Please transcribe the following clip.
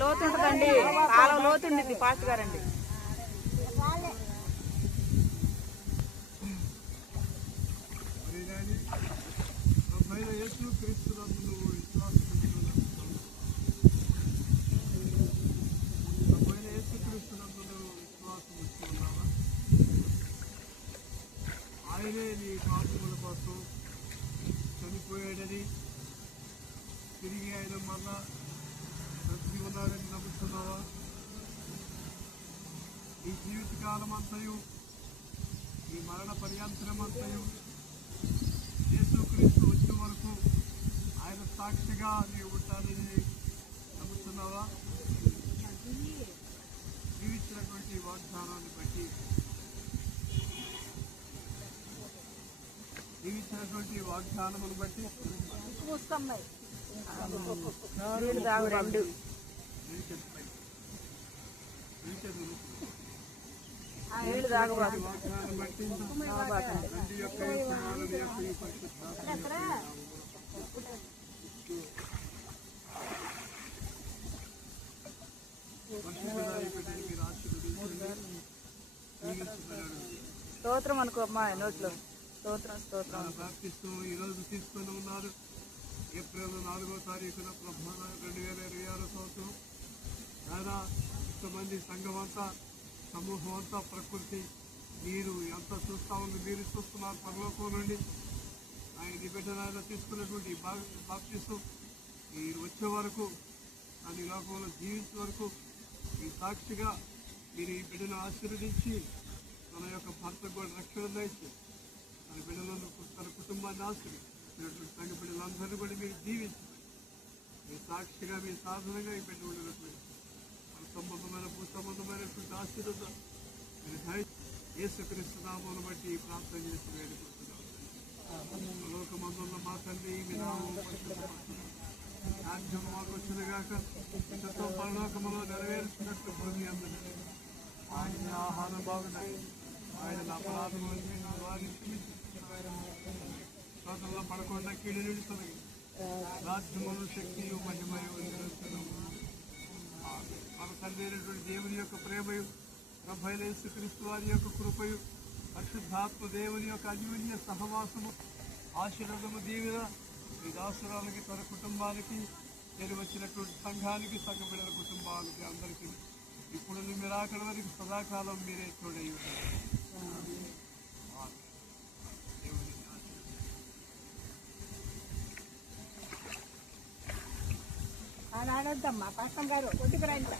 లోతు ఉంటుందండి, కాలం లోతు ఉండిద్ది. ఫాస్ట్ గారండి ఆయనే నీ పాపముల కోసం చనిపోయాడని, తిరిగి ఆయన మళ్ళా బ్రతికి ఉన్నాడని నమ్ముతున్నావా? ఈ జీవితకాలం అంతయు, ఈ మరణ పర్యాంతరం అంతయు యేసుక్రీస్తు వచ్చే వరకు ఆయన సాక్షిగా నీవు ఉంటానని నమ్ముతున్నావా? జీవించినటువంటి వాగ్దానాన్ని బట్టి, జీవించినటువంటి వాగ్దానమును బట్టి స్తోత్రం అనుకో అమ్మా నోట్లో. స్తోత్రం స్తోత్రం ప్రార్థిస్తూ ఈరోజు తీసుకొని ఉన్నారు. ఏప్రిల్ 4వ తారీఖున 2026 సంవత్సరం. ఆయన ఇంతమంది సంఘం అంతా, సమూహం అంతా, ప్రకృతి, మీరు ఎంత చూస్తూ ఉంది, మీరు చూస్తున్నారు పరలోకం నుండి. ఆయన బిడ్డను ఆయన తీసుకున్నటువంటి బాప్తిస్తూ మీరు వచ్చే వరకు, అని లోకంలో జీవించే వరకు ఈ సాక్షిగా మీరు ఈ బిడ్డను ఆశీర్వదించి మన యొక్క భర్తకు కూడా రక్షణ దయచి తన బిడ్డలను, తన కుటుంబాన్ని ఆశ్రయించినటువంటి సంఘ బిడ్డలందరినీ కూడా మీరు జీవించండి. మీ సాక్షిగా, మీ సాధనగా ఈ బిడ్డ ఉండినటువంటి మన సంబంధమైన, భూ సంబంధమైనటువంటి ఆశీర్వాదం మీరు యేసుక్రీస్తు నామమును బట్టి ప్రార్థన చేసి వేడుకుంటున్నాం. లోకమందున్న మా తండ్రి, మీ నామము రాజ్యం మాకు వచ్చినగాక, చిత్తం పరలోకములో నెరవేర్చినట్లు భూమి అందరూ. ఆయన ఆహారం బాగున్నాయి, ఆయన నా అపరాధములను వారికి స్తోత్రంలో పడకుండా కీడు నుండి తొలగి రాజ్యమును, శక్తియు, మహిమయు నిరంతరము. మన తండ్రి అయినటువంటి దేవుని యొక్క ప్రేమయు, ప్రభువైన యేసుక్రీస్తు వారి యొక్క కృపయు, పరిశుద్ధాత్మ దేవుని యొక్క అన్యోన్య సహవాసము, ఆశీర్వాదము, దీవెన ఈ దాసురాలకి, తన కుటుంబానికి, నేను వచ్చినటువంటి సంఘానికి, సంఘ బిడ్డల కుటుంబాలకి, అందరికీ ఇప్పుడు మీరు అక్కడ వరకు సదాకాలం మీరే తోడై ఉంటారు. ఆడొద్దమ్మా, పక్కన గారు కొట్టుకురండి.